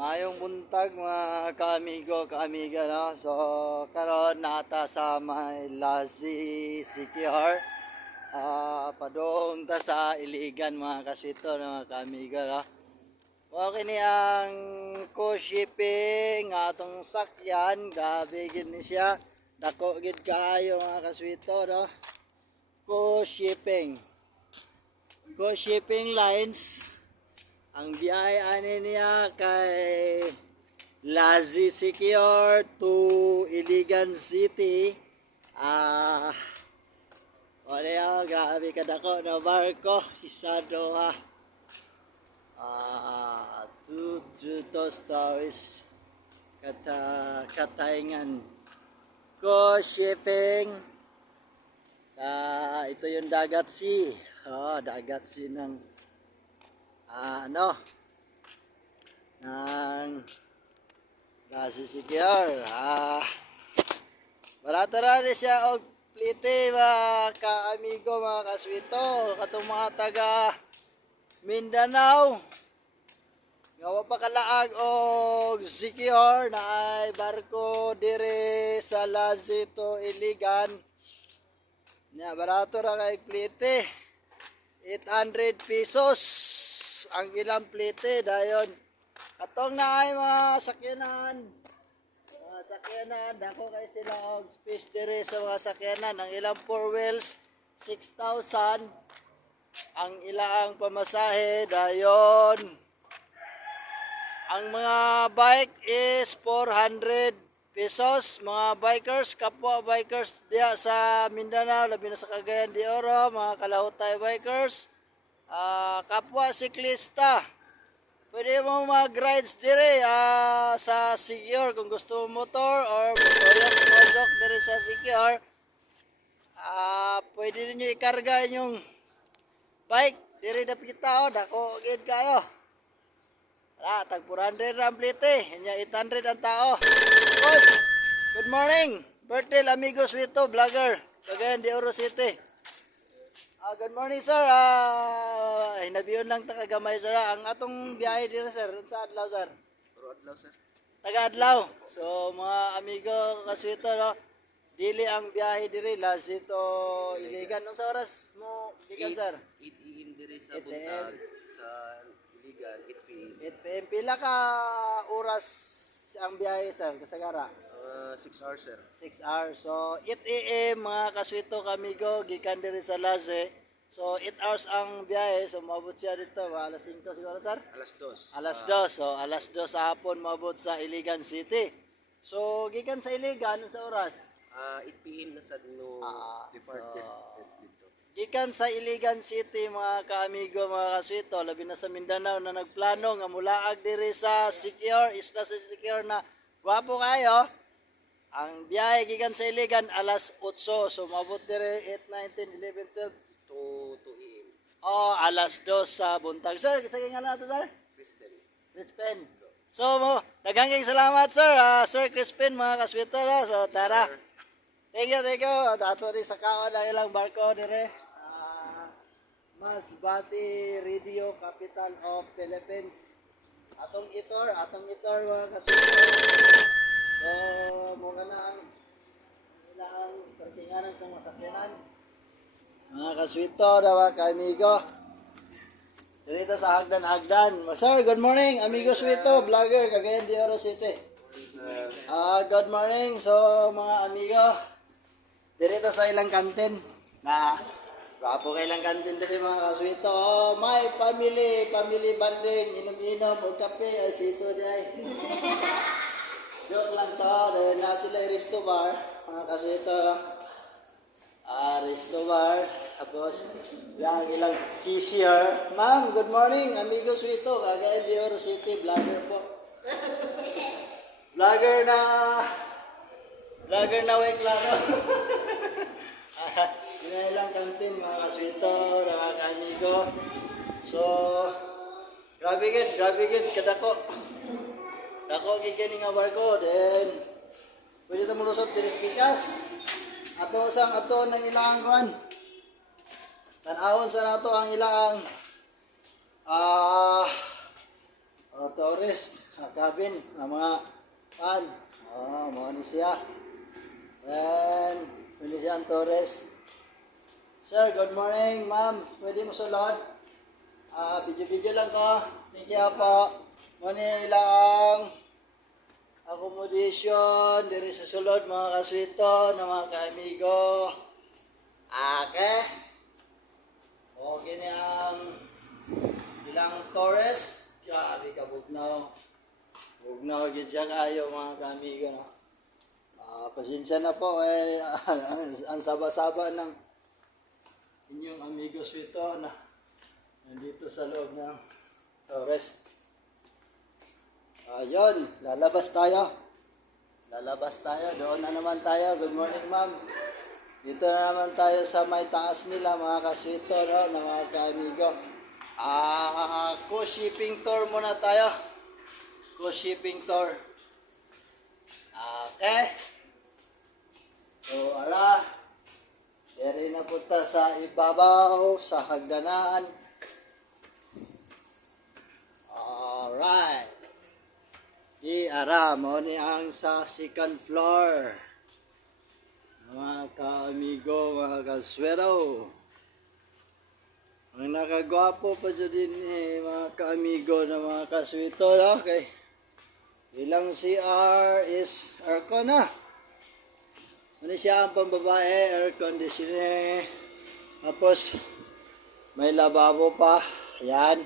Mayong buntag mga kaamigo, kaamiga no. So karon nata sa may Lazi CKR. Padong ta sa Iligan mga kaswito no, mga kaamiga no. Okay ni ang co-shipping atong sakyan, grabe gid ni siya. Dako gid kaayo mga kaswito no. Co-shipping. Co-shipping lines. Ang biyahe ani niya kay Lazi Secure to Iligan City. Wala grabe kadako na barko. Isa doha. Two stories. Katayngan. Go shipping. Ito yung Dagat Sea. Dagat Sea ng ng Lazi Secure. Barato rin siya og plite mga ka-amigo, mga kaswito, katong mga taga Mindanao. Ngawa pa kalaag og Secure na ay barko dire sa Lazi to Iligan. Nya barato ra kay plite. 800 pesos ang ilang plite dayon. Katong na ay mga sakyanan. Dako kay sila og space dire sa mga sakyanan. Ang ilang 4 wheels 6,000 ang ilang pamasahe dayon. Ang mga bike is 400 pesos. Mga bikers, kapwa bikers diya sa Mindanao, labi na sa Cagayan de Oro, mga kalahutay bikers, kapwa siklista. Pwede mo mag-rides dire sa Secure kung gusto mo motor or pojok dire sa Secure. Pwede ninyo ikarga inyong bike dire dapat tao, dako gid kayo. Tag 400 ang plite, nya 800 ang tao. Boss, good morning. Birthday amigos Wito, vlogger, Cagayan de Oro City. Good morning sir. Hinabiyon lang ta kagamay sir. Ang atong biyahe dito sir, sa adlaw sir. Puro adlaw sir. Taga adlaw. So mga amigo kaswito no, dili ang biyahe diri Lazi to Iligan. Unsa oras mo gikan sir? 8 AM dire sa buntag sa Iligan, 8 PM. 8 PM. Pila ka oras ang biyahe sir kasagara? 6 hours sir. 6 hours. So 8 AM mga kaswito kamigo gikan diri sa Lazi. So 8 hours ang biyahe. So maabot siya dito alas 5 siguro sir? Alas 2. Alas 2. So alas 2 sa hapon maabot sa Iligan City. So gikan sa Iligan sa oras? 8 PM na sa departed dito. Gikan sa Iligan City mga kaamigo, mga kaswito, labi na sa Mindanao na nagplano nga mulaag diri sa Secure, isla sa Secure na gwapo kayo. Ang biyahe gikan sa Iligan alas 8. So maabot dire 8, 9, 10, 11, 12 to 2 AM. alas 2 sa buntag. Sir, sa ngala to sir? Crispin. So daghang salamat sir. Sir Crispin mga kaswito no. So tara. Thank you. Dato rin sa kaon ang ilang barko dire. Masbate Radio Capital of Philippines. Atong itor mga kaswito. So mga na ang ilang pertinganan sa masakyanan. Mga kaswito, mga ka-amigo. Dito sa Hagdan. Sir, good morning. Amigo Swito, vlogger, Cagayan de Oro City. Good morning. So, mga amigo, dito sa ilang kantin. Wapo kay ilang kantin dito mga kaswito. My family banding, inom-inom, o kape, ay sito day. Joke lang to. Dahil na sila Risto Bar, mga kaswito. Risto Bar. Tapos, yung ilang cashier. Ma'am, good morning. Amigo Swito, Cagayan de Oro City. Vlogger po. Vlogger na way klaro. Yung ilang kantin, mga kaswito, mga ka-amigo. So, grabe gid, kadako. Dako gid nga barko. Then, pwede sa mulusot, diris pikas. Ato ng ilang kuan. Tanawon sa nato ang ilang tourist, cabin, mga pan. Mga ni siya. And, pwede siyang tourist. Sir, good morning, ma'am. Pwede mo sulod? Video-video lang ko. Thank you po. Muna nilang accommodation diri sa sulod mga kaswito na mga kaamigo. Okay. Okay na ang ilang tourist. Grabe ka bugnaw. Bugnaw gid siya kayo mga kaamigo. No? Pasensya na po ang saba-saba ng inyong amigos ito na nandito sa loob ng tourist. Ayun, lalabas tayo. Doon na naman tayo. Good morning, ma'am. Dito na naman tayo sa may taas nila, mga kaswito, no, na mga kaamigo. Co-shipping tour muna tayo. Co-shipping tour. Okay. So, ara. Dere na punta sa ibabaw, sa hagdanan. Alright. Ara, mo ni ang sa second floor. Mga kaamigo, mga kaswero. Ang nakagwapo pa dyan din mga kaamigo na mga kaswito. Okay. Ilang CR is aircon na. Ano siya ang pambabae, air conditioner. Tapos, may lababo pa. Ayan.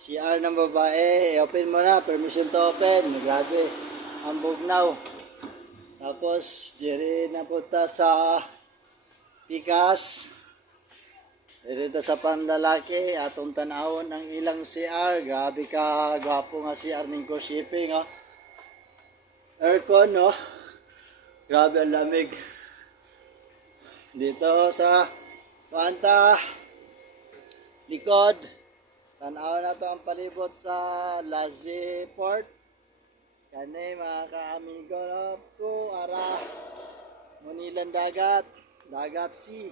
CR ng babae, open mo na, permission to open. Grabe, ang bugnaw. Tapos, diri na punta sa Pikas. Dito sa panlalaki, atong tanawon ang ilang CR. Grabe ka, gwapo nga CR ng co-shipping. Oh. Aircon, no? Grabe ang lamig. Dito sa Panta, likod. Tanaw na to ang palibot sa Lazi Port. Kani mga kaamigo po, ara Munilan dagat, dagat sea.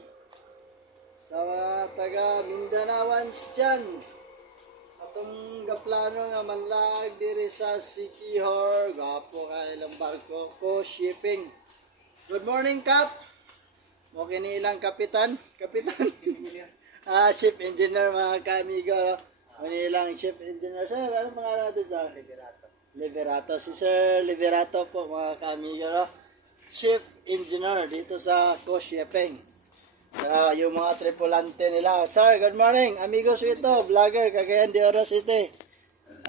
Sa mga taga Mindanawans dyan, atong gaplano nga manlag diri sa Sikihor, gapo ka ilang barko ko shipping. Good morning, Kap. Mo kini ilang kapitan, ship engineer mga kaamigo. Manilang ship engineer. Sir, ano pangalan natin sa Liberato. Si Sir Liberato po mga kaamigo. No? Chief engineer dito sa co-shipping. Yung mga tripulante nila. Sir, good morning. Amigos ito, vlogger, Cagayan de Oro City.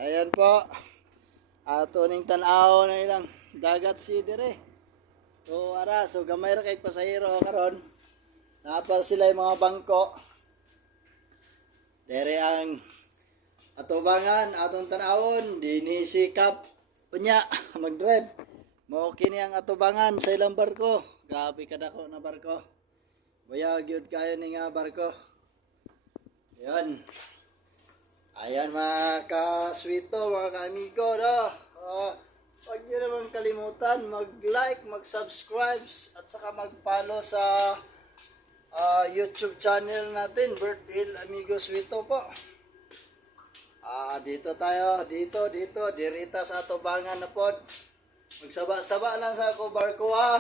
Ayan po. Tuning tanaw na ilang dagat sidere. So, so gamay ra kay pasahero karon. Napal sila yung mga bangko. Dere ang atubangan, atong tanawon, dinisikap punya mag-drive. Mao kini ang atubangan sa ilang barko. Grabe kadako na barko. Bayag yun kayo ni nga barko. Yan. Ayan mga kaswito, mga kaamigo. No? Huwag nyo naman kalimutan mag-like, mag-subscribe at saka mag-follow sa YouTube channel natin, Bert Hill Amigos Wito po. Dito tayo, dito, dirita sa atubangan na pod. Magsaba-saba lang sa ako barko ha.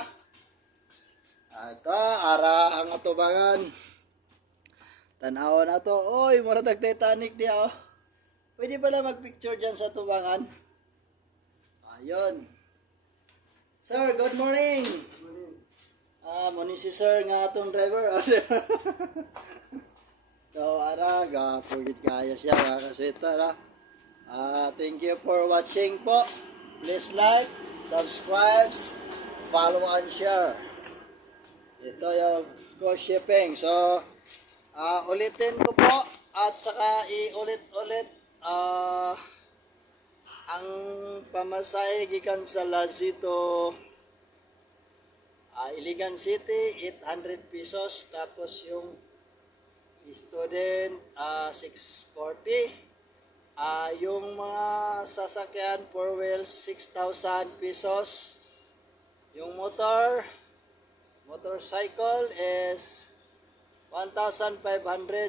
Ito, ara ang atubangan. Tanawa na to. Oy, mura tag Titanic diya oh. Pwede pala mag-picture dyan sa atubangan. Ayun. Sir, good morning. Muni si sir nga atong driver. So, forget kaya siya mga kaswita. Thank you for watching po. Please like, subscribe, follow and share. Ito yung co-shipping. So, ulitin ko po at saka iulit-ulit ang pamasahe gikan sa Lazito Iligan City 800 pesos, tapos yung student 640, yung mga sasakyan 4 wheels 6,000 pesos, yung motorcycle is 1,500,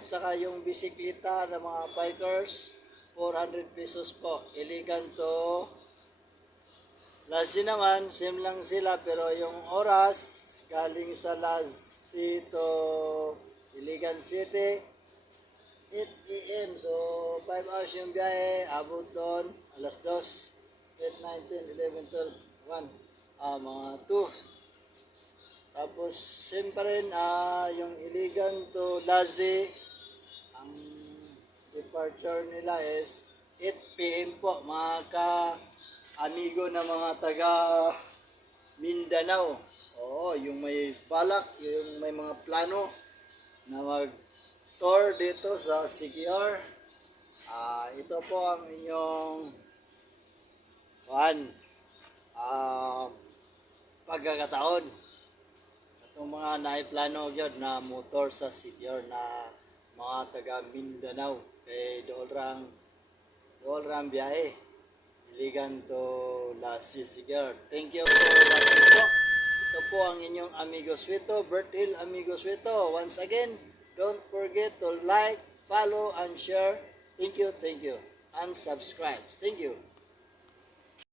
saka yung bisikleta ng mga bikers 400 pesos po. Iligan to Lassi naman, same lang sila pero yung oras galing sa Lassi to Iligan City 8 a.m. So 5 hours yung biyahe, abot doon alas 2, 8, 9, 10, 11, 12, 1, mga 2. Tapos same pa rin yung Iligan to Lassi, ang departure nila is 8 p.m. po mga amigo na mga taga Mindanao. Oo, yung may balak, yung may mga plano na mag-tour dito sa CQR. Ito po ang inyong pagkakataon. Itong mga naiplano yun na motor sa CQR na mga taga Mindanao. Kay dool rang biyahe. Iligan to Lassi CQR. Thank you for watching po. Ito po ang inyong Amigo Suito, Bert Hill Amigo Suito. Once again, don't forget to like, follow, and share. Thank you, and subscribe. Thank you.